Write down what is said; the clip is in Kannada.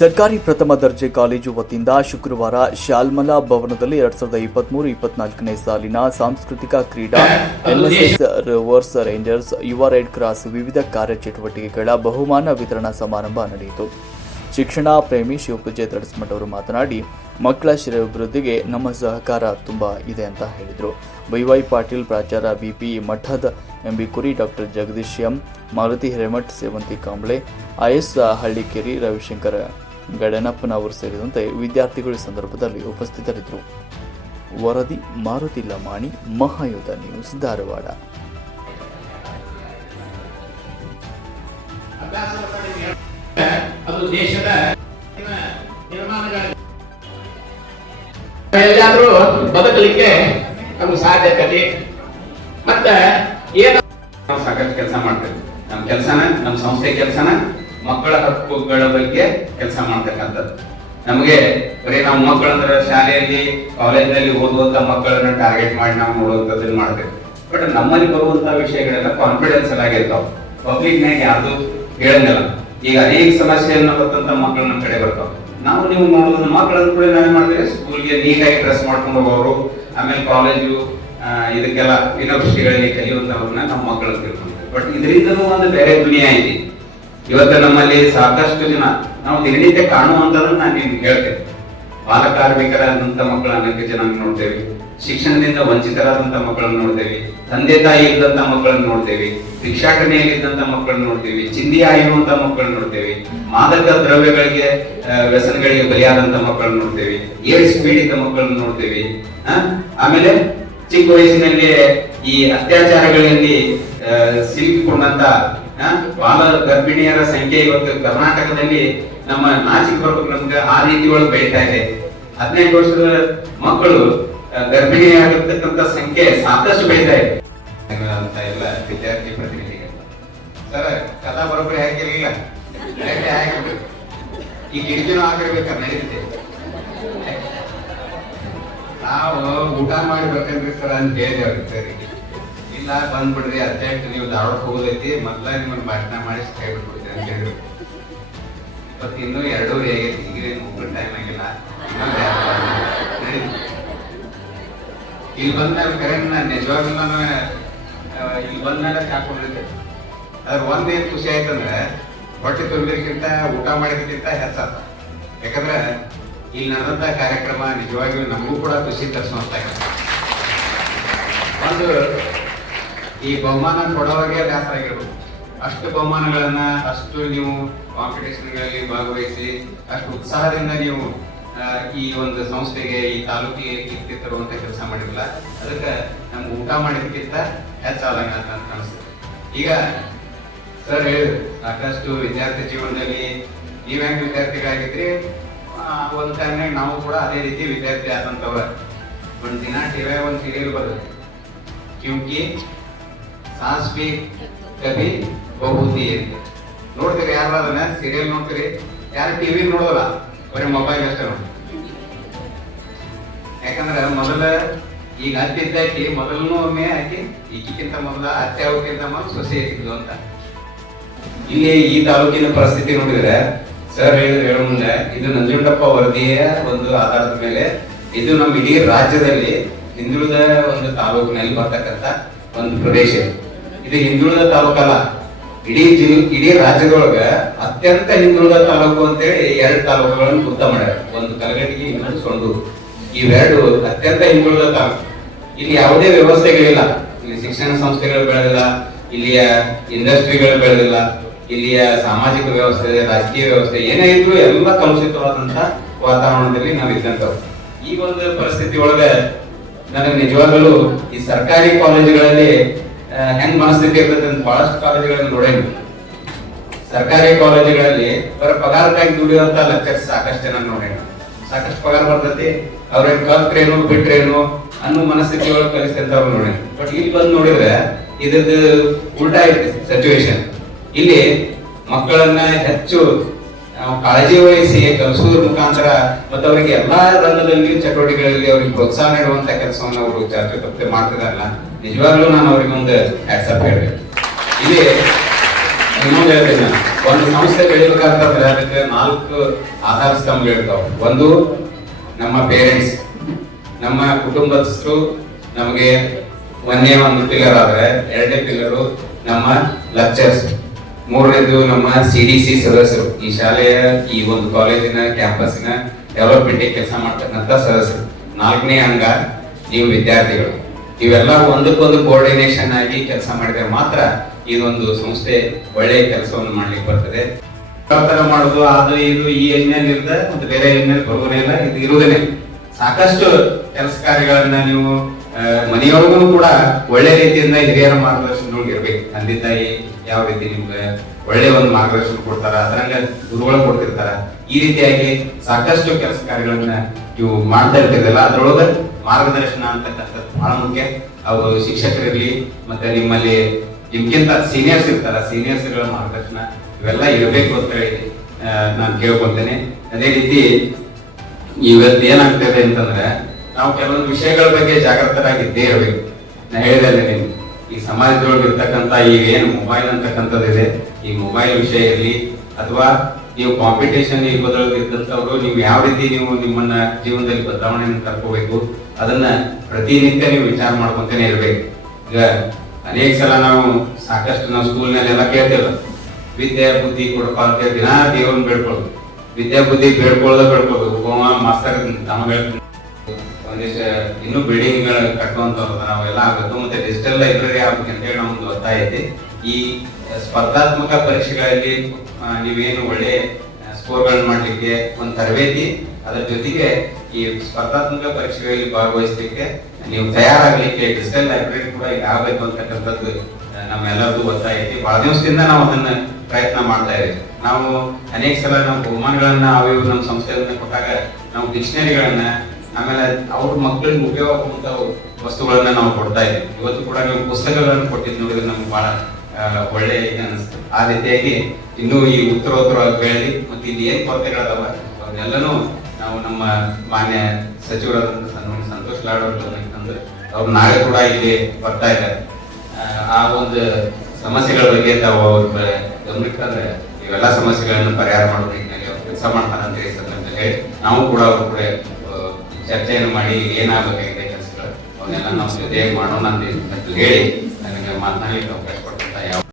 ಸರ್ಕಾರಿ ಪ್ರಥಮ ದರ್ಜೆ ಕಾಲೇಜು ವತಿಯಿಂದ ಶುಕ್ರವಾರ ಶಾಲ್ಮಲಾ ಭವನದಲ್ಲಿ ಎರಡ್ ಸಾವಿರದ ಇಪ್ಪತ್ಮೂರು, ಇಪ್ಪತ್ನಾಲ್ಕನೇ ಸಾಲಿನ ಸಾಂಸ್ಕೃತಿಕ ಕ್ರೀಡಾ ಎನ್ಎಸ್ಎಸ್ ರಿವರ್ಸ್ ರೇಂಜರ್ಸ್ ಯುವ ರೆಡ್ ಕ್ರಾಸ್ ವಿವಿಧ ಕಾರ್ಯಚಟುವಟಿಕೆಗಳ ಬಹುಮಾನ ವಿತರಣಾ ಸಮಾರಂಭ ನಡೆಯಿತು. ಶಿಕ್ಷಣ ಪ್ರೇಮಿ ಶಿವಪೂಜೆ ತಡಸ್ಮಠವರು ಮಾತನಾಡಿ, ಮಕ್ಕಳ ಶ್ರೇಯೋಭಿವೃದ್ಧಿಗೆ ನಮ್ಮ ಸಹಕಾರ ತುಂಬ ಇದೆ ಅಂತ ಹೇಳಿದರು. ವೈ ಪಾಟೀಲ್ ಪ್ರಾಚಾರ್ಯ ಬಿಪಿ ಮಠದ MB Kuri doctor Jagadish M, Maruti Hiremath, Sevanti Kamble IS Hallikeri Ravishankar ಗಡನಪ್ಪನವರು ಸೇರಿದಂತೆ ವಿದ್ಯಾರ್ಥಿಗಳು ಈ ಸಂದರ್ಭದಲ್ಲಿ ಉಪಸ್ಥಿತರಿದ್ದರು. ವರದಿ ಮಾರುತಿ ಲಮಾಣಿ ಮಹಾಯುಧ ನ್ಯೂಸ್ ಧಾರವಾಡ. ಅದು ದೇಶದ ಎಲ್ಲಾದ್ರೂ ಬದುಕಲಿಕ್ಕೆ ನಮ್ಗೆ ಸಾಧ್ಯತೆ. ಮತ್ತೆ ಏನ ಸಾಕಷ್ಟು ಕೆಲಸ ಮಾಡ್ತೇವೆ. ನಮ್ಮ ಕೆಲಸನ ನಮ್ಮ ಸಂಸ್ಥೆ ಕೆಲಸನ ಮಕ್ಕಳ ಹಕ್ಕುಗಳ ಬಗ್ಗೆ ಕೆಲಸ ಮಾಡ್ತಕ್ಕಂಥದ್ದು. ನಮಗೆ ಬರೀ ನಾವು ಮಕ್ಕಳಂದ್ರೆ ಶಾಲೆಯಲ್ಲಿ, ಕಾಲೇಜಿನಲ್ಲಿ ಓದುವಂತ ಮಕ್ಕಳನ್ನ ಟಾರ್ಗೆಟ್ ಮಾಡಿ ನಾವು ನೋಡುವಂಥದ್ದನ್ನ ಮಾಡ್ಬೇಕು. ಬಟ್ ನಮ್ಮಲ್ಲಿ ಬರುವಂತ ವಿಷಯಗಳೆಲ್ಲ ಕಾನ್ಫಿಡೆನ್ಸ್ ಆಗಿರ್ತಾವ. ಪಬ್ಲಿಕ್ನಾಗ ಯಾರ್ದು ಹೇಳಂಗಿಲ್ಲ. ಈಗ ಅನೇಕ ಸಮಸ್ಯೆಯನ್ನು ಬರ್ತಂತ ಮಕ್ಕಳು ನಮ್ಮ ಕಡೆ ಬರ್ತಾವ. ನಾವು ನೀವು ನೋಡೋದನ್ನ ಮಕ್ಕಳನ್ನ ಕೂಡ ನಾವೇ ಮಾಡ್ತೇವೆ ಸ್ಕೂಲ್ಗೆ ನೀಟಾಗಿ ಡ್ರೆಸ್ ಮಾಡ್ಕೊಂಡು ಹೋಗೋರು, ಆಮೇಲೆ ಕಾಲೇಜು ಇದಕ್ಕೆಲ್ಲ ಯೂನಿವರ್ಸಿಟಿಗಳಲ್ಲಿ ಕಲಿಯುವಂತವ್ರನ್ನ ನಮ್ಮ ಮಕ್ಕಳನ್ನ ತಿಳ್ಕೊಂತಾರೆ ಬಟ್ ಇದರಿಂದನೂ ಒಂದು ಬೇರೆ ದುನಿಯಾ ಐತಿ ಇವತ್ತು ನಮ್ಮಲ್ಲಿ ಸಾಕಷ್ಟು ಜನ, ನಾವು ದಿನನಿತ್ಯ ಕಾಣುವಂತದನ್ನ ನಾನು ನಿಮ್ಗೆ ಹೇಳ್ತೇನೆ. ಬಾಲ ಮಕ್ಕಳನ್ನ ಮಕ್ಕಳು ಅನೇಕ ಜನ ನೋಡ್ತೇವೆ. ಶಿಕ್ಷಣದಿಂದ ವಂಚಿತರಾದಂತ ಮಕ್ಕಳನ್ನು ನೋಡ್ತೇವೆ. ತಂದೆ ತಾಯಿ ಇಲ್ಲದಂಥ ಮಕ್ಕಳನ್ನು ನೋಡ್ತೇವೆ. ಭಿಕ್ಷಾಟನೆಯಲ್ಲಿದ್ದಂತ ಮಕ್ಕಳನ್ನು ನೋಡ್ತೇವೆ. ಚಿಂದಿ ಆಗಿರುವಂತ ಮಕ್ಕಳನ್ನು ನೋಡ್ತೇವೆ. ಮಾದಕ ದ್ರವ್ಯಗಳಿಗೆ ವ್ಯಸನಗಳಿಗೆ ಬಲಿಯಾದಂತ ಮಕ್ಕಳನ್ನು ನೋಡ್ತೇವೆ. ಏಡ್ಸ್ ಪೀಡಿತ ಮಕ್ಕಳನ್ನು ನೋಡ್ತೇವೆ? ಆಮೇಲೆ ಚಿಕ್ಕ ವಯಸ್ಸಿನಲ್ಲಿ ಈ ಅತ್ಯಾಚಾರಗಳಲ್ಲಿ ಸಿಲುಕಿಕೊಂಡಂತ ಬಾಲ ಗರ್ಭಿಣಿಯರ ಸಂಖ್ಯೆ ಇವತ್ತು ಕರ್ನಾಟಕದಲ್ಲಿ ನಮ್ಮ ನಾಚಿಕ್ ಬರ್ಬೇಕು ನಮ್ಗೆ ಆ ರೀತಿ ಒಳಗೆ ಬೆಳೀತಾ ಇದೆ. ಹದಿನೈದು ವರ್ಷದ ಮಕ್ಕಳು ಗರ್ಭಿಣಿಯಾಗಿರ್ತಕ್ಕಂಥ ಸಂಖ್ಯೆ ಸಾಕಷ್ಟು ಬೆಳೀತಾ ಇದೆ. ಅಂತ ಎಲ್ಲ ವಿದ್ಯಾರ್ಥಿ ಪ್ರತಿನಿಧಿಗಳು. ಸರ್, ಕಥಾ ಬರೋಬ್ಬರಿ ಹಾಕಿರ್ಲಿಲ್ಲ. ಈ ಗಿರಿಜನ ಆಗಿರ್ಬೇಕಾದ್ರೆ ನಡೀತದೆ ನಾವು ಊಟ ಮಾಡಿ ಬರ್ಬೇಕ್ರಿ ಸರ್ ಅಂತ ಹೇಳಿದೇವ್ರಿ ಸರಿ. ಇಲ್ಲ ಬಂದ್ಬಿಡ್ರಿ ಅರ್ಜೆಂಟ್ ನೀವು ಧಾರವಾಡ ಹೋಗೋದೈತಿ, ಮೊದ್ಲ ನಿಮ್ಮನ್ನ ಭಾಷಣ ಮಾಡಿ ಹೇಳ್ಬಿಟ್ಬಿಡ್ತೀರಿ ಅಂತ ಹೇಳಿದ್ರು. ಇವತ್ತು ಇನ್ನೂ ಎರಡೂವರೆ ಆಗೈತಿ, ಈಗ ಏನು ಹೋಗೋ ಟೈಮ್ ಆಗಿಲ್ಲ. ಎರಡು. ಇಲ್ಲಿ ಬಂದಾಗ ಕರೆಂಟ್ ನಾನು ನಿಜವಾಗ್ಲೂ ಇಲ್ಲಿ ಬಂದಾಗ ಹಾಕೊಂಡಿದ್ದೆ ಅದ್ರ ಒಂದೇನು ಖುಷಿ ಆಯ್ತಂದ್ರೆ ಹೊಟ್ಟೆ ತುಂಬಿದಕ್ಕಿಂತ ಊಟ ಮಾಡಿದಕ್ಕಿಂತ ಹೆಚ್ಚಾತ ಯಾಕಂದ್ರೆ ಇಲ್ಲಿ ನಡೆದಂತ ಕಾರ್ಯಕ್ರಮ ನಿಜವಾಗಿಯೂ ನಮಗೂ ಕೂಡ ಖುಷಿ ತರಿಸುವಂತ ಒಂದು ಈ ಬಹುಮಾನ ಕೊಡೋವಾಗೆ ಆಗಿರ್ಬೋದು ಅಷ್ಟು ಬಹುಮಾನಗಳನ್ನ, ಅಷ್ಟು ನೀವು ಕಾಂಪಿಟೇಷನ್ಗಳಲ್ಲಿ ಭಾಗವಹಿಸಿ, ಅಷ್ಟು ಉತ್ಸಾಹದಿಂದ ನೀವು ಈ ಒಂದು ಸಂಸ್ಥೆಗೆ, ಈ ತಾಲೂಕಿಗೆ ಕೀರ್ತಿ ತರುವಂತ ಕೆಲಸ ಮಾಡಿರಲ್ಲ, ಅದಕ್ಕೆ ನಮ್ಗೆ ಊಟ ಮಾಡಿದಕ್ಕಿಂತ ಹೆಚ್ಚಾದಂಗ ಅಂತ ಅನಿಸ್ತದೆ ಈಗ ಸರ್ ಹೇಳಿದ್ರು, ಸಾಕಷ್ಟು ವಿದ್ಯಾರ್ಥಿ ಜೀವನದಲ್ಲಿ ನೀವ್ ಹೆಂಗ್ ವಿದ್ಯಾರ್ಥಿಗಳಾಗಿದ್ರಿ? ಒಂದ್ ಟೈಮ್ನಾಗ ನಾವು ಕೂಡ ಅದೇ ರೀತಿ ವಿದ್ಯಾರ್ಥಿ ಆದಂತವ್ರ. ಒಂದ್ ದಿನ ಟಿವಿ ಒಂದ್ ಸೀರಿಯಲ್ ಬರ್ತದೆ ಕ್ಯೂಂಕಿ ಸಾಸ್ ಕವಿ ಬಹುತಿ ನೋಡ್ತೀರಿ ಯಾರು ಅದನ್ನ? ಸೀರಿಯಲ್ ನೋಡ್ತೀರಿ? ಯಾರು ಟಿವಿ ನೋಡೋಲ್ಲ? ಬರೀ ಮೊಬೈಲ್ ಅಷ್ಟೇ ನೋಡಿ ಯಾಕಂದ್ರೆ ಮೊದಲ ಈಗ ಅತ್ತಿದ್ದಾಕಿ ಮೊದಲನೂ ಒಮ್ಮೆ ಆಕಿ ಈಗಿಕ್ಕಿಂತ ಮೊದಲ ಅತ್ತೆ ಅವಕ್ಕಿಂತ ಮೊದಲು ಸೊಸೆ ಅಂತ. ಇಲ್ಲಿ ಈ ತಾಲೂಕಿನ ಪರಿಸ್ಥಿತಿ ನೋಡಿದ್ರೆ ಸರ್ ಹೇಳಿದ್ರೆ ಹೇಳೋ ಮುಂದೆ, ಇದು ನಂಜುಂಡಪ್ಪ ವರದಿಯ ಒಂದು ಆಧಾರದ ಮೇಲೆ, ಇದು ನಮ್ಮ ಇಡೀ ರಾಜ್ಯದಲ್ಲಿ ಹಿಂದುಳಿದ ಒಂದು ತಾಲೂಕಿನಲ್ಲಿ ಬರ್ತಕ್ಕಂಥ ಒಂದು ಪ್ರದೇಶ ಇದು ಹಿಂದುಳಿದ ತಾಲೂಕಲ್ಲ ಇಡೀ ಜಿಲ್, ಇಡೀ ರಾಜ್ಯದೊಳಗ ಅತ್ಯಂತ ಹಿಂದುಳಿದ ತಾಲೂಕು ಅಂತೇಳಿ ಎರಡು ತಾಲೂಕುಗಳನ್ನು ಗುರ್ತ ಮಾಡ್ಯಾರ. ಒಂದು ಕಲಗಟ್ಟಿಗೆ ಇನ್ನೊಂದು ಸೊಂಡೂರು. ಇವೆರಡು ಅತ್ಯಂತ ಹಿಂದುಳಿದ ತಾಲೂಕು. ಇಲ್ಲಿ ಯಾವುದೇ ವ್ಯವಸ್ಥೆಗಳಿಲ್ಲ. ಇಲ್ಲಿ ಶಿಕ್ಷಣ ಸಂಸ್ಥೆಗಳು ಬೆಳೆದಿಲ್ಲ, ಇಲ್ಲಿಯ ಇಂಡಸ್ಟ್ರಿಗಳು ಬೆಳೆದಿಲ್ಲ, ಇಲ್ಲಿಯ ಸಾಮಾಜಿಕ ವ್ಯವಸ್ಥೆ, ರಾಜಕೀಯ ವ್ಯವಸ್ಥೆ, ಏನೇ ಇದ್ರು ಎಲ್ಲ ಕಲುಷಿತವಾದಂತ ವಾತಾವರಣದಲ್ಲಿ ನಾವು ಇದ್ದಂಥವು. ಈ ಒಂದು ಪರಿಸ್ಥಿತಿ ಒಳಗೆ ನನಗೆ ನಿಜವಾಗಲೂ ಈ ಸರ್ಕಾರಿ ಕಾಲೇಜುಗಳಲ್ಲಿ ಹೆಂಗ್ ಮನಸ್ಥಿತಿ ಇರ್ತದೆ ಅಂತ ಬಹಳಷ್ಟು ಕಾಲೇಜುಗಳನ್ನು ನೋಡೇನಿ. ಸರ್ಕಾರಿ ಕಾಲೇಜುಗಳಲ್ಲಿ ಬರ ಪಗಾರಕ್ಕಾಗಿ ದುಡಿಯುವಂತ ಲೆಕ್ಚರ್ಸ್ ಸಾಕಷ್ಟು ಜನ ನೋಡೇನು. ಸಾಕಷ್ಟು ಪಗಾರ ಬರ್ತೈತಿ, ಅವ್ರೇನ್ ಕಲ್ತ್ರೇನು, ಬಿಟ್ರೇನು ಅನ್ನೋ ಮನಸ್ಥಿತಿ ಒಳಗೆ ಕಲಿಸ್ತಂತವ್ರು ನೋಡೇನು. ಬಟ್ ಇಲ್ಲಿ ಬಂದು ನೋಡಿದ್ರೆ ಇದ್ರದ್ದು ಉಲ್ಟಾ ಐತಿ ಸಿಚುವೇಶನ್ ಇಲ್ಲಿ ಮಕ್ಕಳನ್ನ ಹೆಚ್ಚು ಕಾಳಜಿ ವಹಿಸಿ ಕಲಿಸೋದ್ರ ಮುಖಾಂತರ ಮತ್ತು ಅವರಿಗೆ ಎಲ್ಲಾ ರಂಗದಲ್ಲಿ ಚಟುವಟಿಕೆಗಳಲ್ಲಿ ಅವರಿಗೆ ಪ್ರೋತ್ಸಾಹ ನೀಡುವಂತ ಕೆಲಸವನ್ನು ಅವರು ಜಾತ್ರೆ ತಪ್ಪದೆ ಮಾಡ್ತಿದಾರಲ್ಲ ನಿಜವಾಗ್ಲೂ ನಾನು ಅವ್ರಿಗೆ ಒಂದು ಹ್ಯಾಟ್ಸಪ್ ಹೇಳ್ಬೇಕು ಇಲ್ಲಿ ಇನ್ನೊಂದು ಹೇಳ್ತೀನಿ ಒಂದು ಸಂಸ್ಥೆ ಬೆಳಿಬೇಕಂತಂದ್ರೆ ಅದಕ್ಕೆ ನಾಲ್ಕು ಆಧಾರ ಸ್ತಂಭಗಳು ಇರ್ತಾವ. ಒಂದು, ನಮ್ಮ ಪೇರೆಂಟ್ಸ್ ನಮ್ಮ ಕುಟುಂಬಸ್ಥರು ನಮಗೆ ಒಂದೇ ಒಂದು ಪಿಲ್ಲರ್ ಆದ್ರೆ, ಎರಡನೇ ಪಿಲ್ಲರು ನಮ್ಮ ಲೆಕ್ಚರ್ಸ್ ಮೂರನೇದು ನಮ್ಮ ಸಿ ಡಿ ಸಿ ಸದಸ್ಯರು. ಈ ಶಾಲೆಯ, ಈ ಒಂದು ಕಾಲೇಜಿನ ಕ್ಯಾಂಪಸ್ನ ಡೆವಲಪ್ಮೆಂಟ್ ಕೆಲಸ ಮಾಡ್ತಕ್ಕಂಥ ಸದಸ್ಯರು. ನಾಲ್ಕನೇ ಅಂಗ, ನೀವು ವಿದ್ಯಾರ್ಥಿಗಳು. ಇವೆಲ್ಲ ಒಂದಕ್ಕೊಂದು ಕೋಆರ್ಡಿನೇಷನ್ ಆಗಿ ಕೆಲಸ ಮಾಡಿದ್ರೆ ಮಾತ್ರ ಇದೊಂದು ಸಂಸ್ಥೆ ಒಳ್ಳೆಯ ಕೆಲಸವನ್ನು ಮಾಡ್ಲಿಕ್ಕೆ ಬರ್ತದೆ. ಮಾಡುದು, ಅದು, ಇದು, ಈ ಯೋಜನೆಯಲ್ಲಿ ಇರುತ್ತೆ ಮತ್ತೆ ಬೇರೆ ಯೋಜನೆಯಲ್ಲಿ ಬರುವುದೇ ಇಲ್ಲ, ಇದು ಇರುವುದೇ ಸಾಕಷ್ಟು ಕೆಲಸ ಕಾರ್ಯಗಳನ್ನ ನೀವು ಮನೆಯವ್ರಿಗೂ ಕೂಡ ಒಳ್ಳೆ ರೀತಿಯಿಂದ ಹಿರಿಯರ ಮಾರ್ಗದರ್ಶನದೊಳಗೆ ಇರ್ಬೇಕು. ತಂದೆ, ತಾಯಿ ಯಾವ ರೀತಿ ನಿಮ್ಗೆ ಒಳ್ಳೆ ಒಂದು ಮಾರ್ಗದರ್ಶನ ಕೊಡ್ತಾರ ಅದ್ರಂಗ ಗುರುಗಳು ಕೊಡ್ತಿರ್ತಾರ, ಈ ರೀತಿಯಾಗಿ ಸಾಕಷ್ಟು ಕೆಲಸ ಕಾರ್ಯಗಳನ್ನ ನೀವು ಮಾಡ್ತಾ ಇರ್ತಿರಲ್ಲ, ಅದ್ರೊಳಗ ಮಾರ್ಗದರ್ಶನ ಅಂತಕ್ಕಂಥದ್ದು ಬಹಳ ಮುಖ್ಯ ಅವರು ಶಿಕ್ಷಕರಿರ್ಲಿ, ಮತ್ತೆ ನಿಮ್ಮಲ್ಲಿ ನಿಮ್ಗಿಂತ ಸೀನಿಯರ್ಸ್ ಇರ್ತಾರ ಸೀನಿಯರ್ಸ್ಗಳ ಮಾರ್ಗದರ್ಶನ ಇವೆಲ್ಲ ಇರಬೇಕು ಅಂತ ಹೇಳಿ ನಾನು ಕೇಳ್ಕೊತೇನೆ ಅದೇ ರೀತಿ ಇವತ್ತು ಏನಾಗ್ತದೆ ಅಂತಂದ್ರೆ, ನಾವು ಕೆಲವೊಂದು ವಿಷಯಗಳ ಬಗ್ಗೆ ಜಾಗೃತರಾಗಿದ್ದೇ ಇರಬೇಕು. ನಾ ಹೇಳಿದೆ ನಿಮ್ಗೆ, ಈ ಸಮಾಜದೊಳಗೆ ಇರ್ತಕ್ಕಂಥ ಈಗ ಏನು ಮೊಬೈಲ್ ಅಂತಕ್ಕಂಥದ್ದು ಇದೆ ಈ ಮೊಬೈಲ್ ವಿಷಯ ಇರಲಿ, ಅಥವಾ ನೀವು ಕಾಂಪಿಟೇಷನ್ ಯುಗದೊಳಗೆ ಇದ್ದಂಥವ್ರು, ನೀವು ಯಾವ ರೀತಿ ನೀವು ನಿಮ್ಮನ್ನ ಜೀವನದಲ್ಲಿ ಬದಲಾವಣೆಯನ್ನು ತರ್ಕೋಬೇಕು ಅದನ್ನ ಪ್ರತಿನಿತ್ಯ ನೀವು ವಿಚಾರ ಮಾಡ್ಕೊಂತಾನೆ ಇರ್ಬೇಕು. ಈಗ ಅನೇಕ ಸಲ ನಾವು ಸಾಕಷ್ಟು ನಾವು ಸ್ಕೂಲ್ನಲ್ಲೆಲ್ಲ ಕೇಳ್ತೇವೆ. ವಿದ್ಯೆ ಬುದ್ಧಿ ಕೊಡಪ್ಪ ಅಂತ ದಿನಾ ದೇವ್ರನ್ನ ಬೇಡ್ಕೊಳ್ಬೇಕು ವಿದ್ಯಾ ಬುದ್ಧಿ ಬೇಡ್ಕೊಳ್ಳೋದ ಬೇಡ್ಕೊಳ್ಬೇಕು ಒಬ್ಬ ಮಾಸ್ತರ್ ತಮ್ಮ ಒಂದಿಷ್ಟು ಇನ್ನೂ ಬಿಲ್ಡಿಂಗ್ ಕಟ್ಟುವಂತ ನಾವೆಲ್ಲ ಆಗಬೇಕು ಮತ್ತೆ ಡಿಜಿಟಲ್ ಲೈಬ್ರರಿ ಆಗ್ಬೇಕು ಅಂತ ಹೇಳಿ ನಮ್ದು ಒತ್ತಾಯ ಐತಿ. ಈ ಸ್ಪರ್ಧಾತ್ಮಕ ಪರೀಕ್ಷೆಗಳಲ್ಲಿ ನೀವೇನು ಒಳ್ಳೆ ಸ್ಕೋರ್ಗಳನ್ನ ಮಾಡಲಿಕ್ಕೆ ಒಂದು ತರಬೇತಿ ಅದರ ಜೊತೆಗೆ ಈ ಸ್ಪರ್ಧಾತ್ಮಕ ಪರೀಕ್ಷೆಗಳಲ್ಲಿ ಭಾಗವಹಿಸಲಿಕ್ಕೆ ನೀವು ತಯಾರಾಗಲಿಕ್ಕೆ ಡಿಜಿಟಲ್ ಲೈಬ್ರರಿ ಕೂಡ ಆಗಬೇಕು ಅಂತಕ್ಕಂಥದ್ದು ನಮ್ಮೆಲ್ಲರಿಗೂ ಒತ್ತಾಯ ಐತಿ. ಬಹಳ ದಿವಸದಿಂದ ನಾವು ಅದನ್ನ ಪ್ರಯತ್ನ ಮಾಡ್ತಾ ಇದ್ದೀವಿ. ನಾವು ಅನೇಕ ಸಲ ನಾವು ಬಹುಮಾನಗಳನ್ನ ಅವು ಇವು ನಮ್ಮ ಸಂಸ್ಥೆಗಳನ್ನ ಕೊಟ್ಟಾಗ ನಾವು ಡಿಕ್ಷನರಿಗಳನ್ನ ಆಮೇಲೆ ಅವ್ರ ಮಕ್ಕಳಿಗೆ ಉಪಯೋಗ ಆಗುವಂತ ವಸ್ತುಗಳನ್ನ ನಾವು ಕೊಡ್ತಾ ಇದ್ದೀವಿ. ಇವತ್ತು ಕೂಡ ನೀವು ಪುಸ್ತಕಗಳನ್ನು ಕೊಟ್ಟಿದ್ದು ನೋಡಿದ್ರೆ ನಮ್ಗೆ ಬಹಳ ಒಳ್ಳೆ ಇದು ಆ ರೀತಿಯಾಗಿ ಇನ್ನೂ ಈ ಉತ್ತರೋತ್ತರ ಬೆಳೆದಿ ಮತ್ತೆ ಇಲ್ಲಿ ಏನ್ ಕೊರತೆಗಳದಾವ, ಅವನ್ನೆಲ್ಲನೂ ನಾವು ನಮ್ಮ ಮಾನ್ಯ ಸಚಿವರಾದಂಥ ಸಂತೋಷ್ ಲಾಡ್ ಅವ್ರ ತಂದು ಅವ್ರು ನಾಳೆ ಕೂಡ ಇಲ್ಲಿ ಬರ್ತಾ ಇದ್ದಾರೆ. ಆ, ಒಂದು ಸಮಸ್ಯೆಗಳ ಬಗ್ಗೆ ತಾವು ಅವ್ರ ಗಮನಕ್ಕೆ ತಂದ್ರೆ ಇವೆಲ್ಲ ಸಮಸ್ಯೆಗಳನ್ನು ಪರಿಹಾರ ಮಾಡೋ ನಿಟ್ಟಿನಲ್ಲಿ ಅವ್ರು ಕೆಲಸ ಮಾಡ್ತಾರೆ ಅಂತ ಹೇಳಿ ಸಂದರ್ಭದಲ್ಲಿ ಹೇಳಿ ನಾವು ಕೂಡ ಅವ್ರ ಕೂಡ ಚರ್ಚೆಯನ್ನು ಮಾಡಿ ಏನಾಗಬೇಕಾಗಿದೆ ಕೆಲಸಗಳು ಅವನ್ನೆಲ್ಲ ನಾವು ಜೊತೆ ಮಾಡೋಣ ಅಂತ ಹೇಳಿ ನನಗೆ ಮಾತನಾಡಲಿಕ್ಕೆ ಅವಕಾಶ